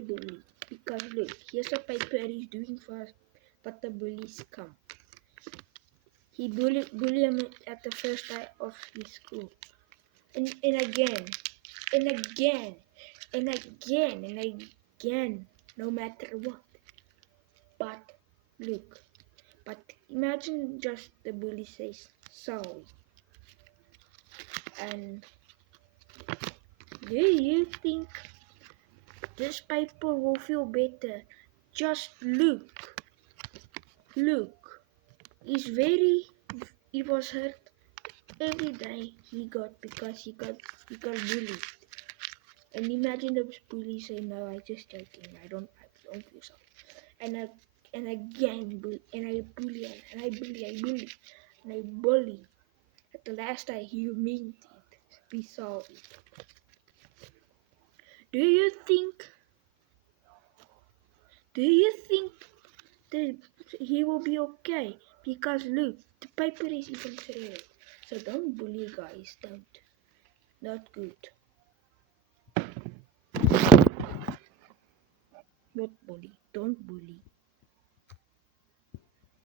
don't bully. Because look, here's a paper he's doing fast, but the bullies come. He bullied him at the first day of his school. And again, and again, and again, and again, no matter what. But look, but imagine just the bully says sorry. And do you think this paper will feel better? Just look. He was hurt every day he got because he got bullied. And imagine the bully saying, "No, I just joking. I don't feel sorry." And again, and I bully, and I bully, and I bully. At the last day, he meant it. Be sorry. Do you think that he will be okay? Because look, the paper is even red. So don't bully, guys. Don't. Not good. Not bully. Don't bully.